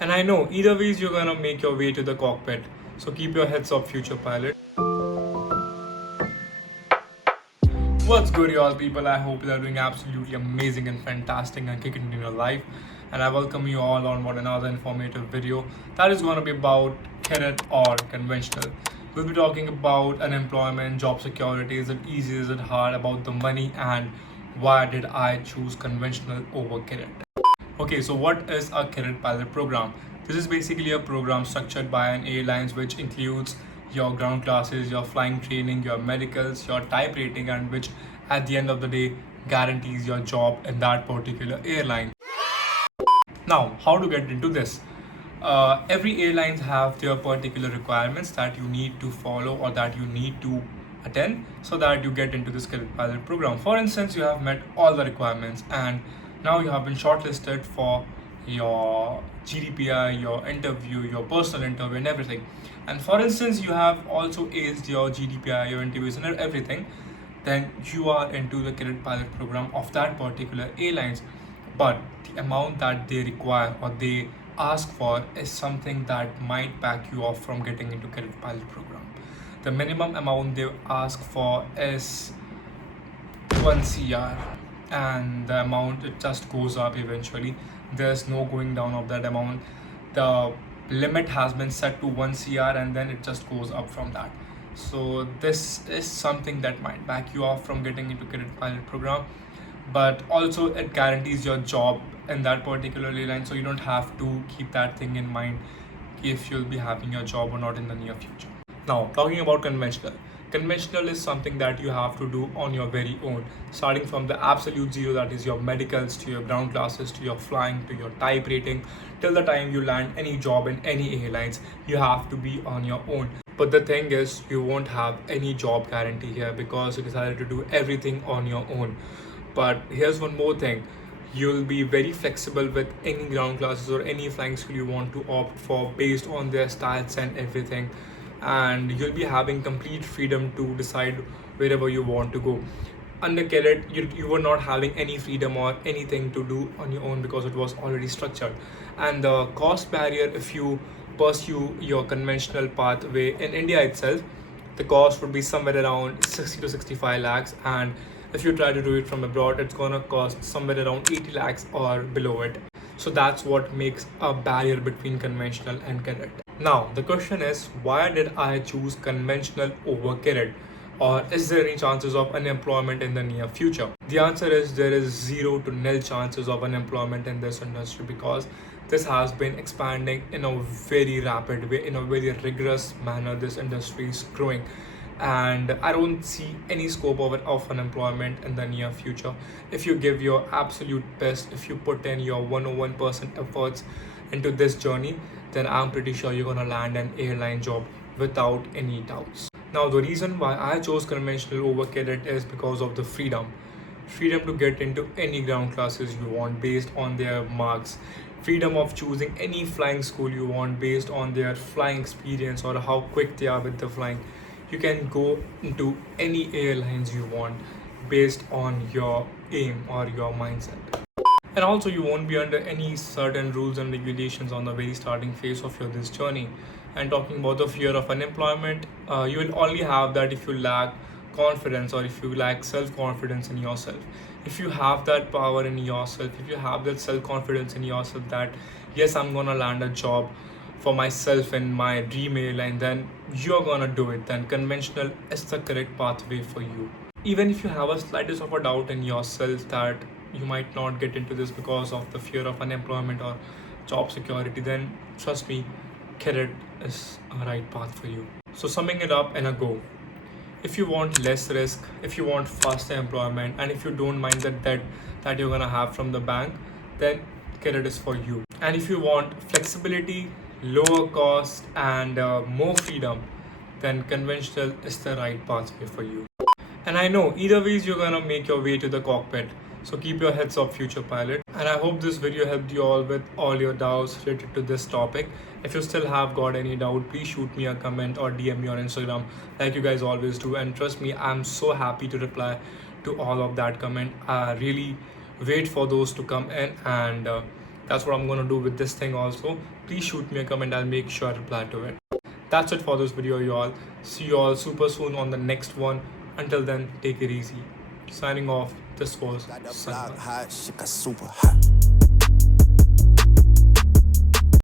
And I know either ways you're gonna make your way to the cockpit. So keep your heads up, future pilot. What's good, y'all people? I hope you are doing absolutely amazing and fantastic and kicking it in your life. And I welcome you all on one another informative video that is going to be about cadet or conventional. We'll be talking about unemployment, job security, is it easy, is it hard, about the money, and why did I choose conventional over cadet. Okay, so what is a cadet pilot program? This is basically a program structured by an airlines which includes your ground classes, your flying training, your medicals, your type rating, and which at the end of the day guarantees your job in that particular airline. Now, how to get into this? Every airlines have their particular requirements that you need to follow or that you need to attend so that you get into this cadet pilot program. For instance, you have met all the requirements and now you have been shortlisted for your GDPI, your interview, your personal interview, and everything. And for instance, you have also aced your GDPI, your interviews, and everything. Then you are into the cadet pilot program of that particular airlines. But the amount that they require or they ask for is something that might back you off from getting into cadet pilot program. The minimum amount they ask for is 1 CR, and the amount it just goes up eventually. There's no going down of that amount. The limit has been set to 1 CR and then it just goes up from that. So this is something that might back you off from getting into cadet pilot program, but also it guarantees your job in that particular airline, so you don't have to keep that thing in mind if you'll be having your job or not in the near future. Now, talking about conventional. Conventional is something that you have to do on your very own, starting from the absolute zero, that is your medicals, to your ground classes, to your flying, to your type rating, till the time you land any job in any airlines, you have to be on your own. But the thing is, you won't have any job guarantee here because you decided to do everything on your own. But here's one more thing, you'll be very flexible with any ground classes or any flying school you want to opt for based on their stats and everything, and you'll be having complete freedom to decide wherever you want to go. Under cadet, you were not having any freedom or anything to do on your own because it was already structured. And the cost barrier, if you pursue your conventional pathway in India itself, the cost would be somewhere around 60 to 65 lakhs, and if you try to do it from abroad, it's gonna cost somewhere around 80 lakhs or below it. So that's what makes a barrier between conventional and cadet. Now the question is, why did I choose conventional over cadet? Or is there any chances of unemployment in the near future? The answer is there is 0 to nil chances of unemployment in this industry because this has been expanding in a very rapid way, in a very rigorous manner. This industry is growing, and I don't see any scope of unemployment in the near future. If you give your absolute best, if you put in your 101% efforts into this journey, then I'm pretty sure you're gonna land an airline job without any doubts. Now, the reason why I chose conventional over cadet is because of the freedom to get into any ground classes you want based on their marks, freedom of choosing any flying school you want based on their flying experience or how quick they are with the flying. You can go into any airlines you want based on your aim or your mindset. And also, you won't be under any certain rules and regulations on the very starting phase of your this journey. And talking about the fear of unemployment, you will only have that if you lack confidence or if you lack self-confidence in yourself. If you have that power in yourself, if you have that self-confidence in yourself that yes, I'm gonna land a job for myself in my dream airline, then you're gonna do it. Then conventional is the correct pathway for you. Even if you have a slightest of a doubt in yourself that you might not get into this because of the fear of unemployment or job security, then trust me, cadet is a right path for you. So summing it up in a go, if you want less risk, if you want faster employment, and if you don't mind the debt that you're gonna have from the bank, then cadet is for you. And if you want flexibility, lower cost, and more freedom, then conventional is the right pathway for you. And I know either ways you're gonna make your way to the cockpit. So keep your heads up, future pilot. And I hope this video helped you all with all your doubts related to this topic. If you still have got any doubt, please shoot me a comment or DM me on Instagram like you guys always do. And trust me, I'm so happy to reply to all of that comment. I really wait for those to come in, and That's what I'm gonna do with this thing also. Please shoot me a comment, I'll make sure I reply to it. That's it for this video, y'all. See you all super soon on the next one. Until then, take it easy. Signing off, this was Sankalp. Hot, shit got super hot.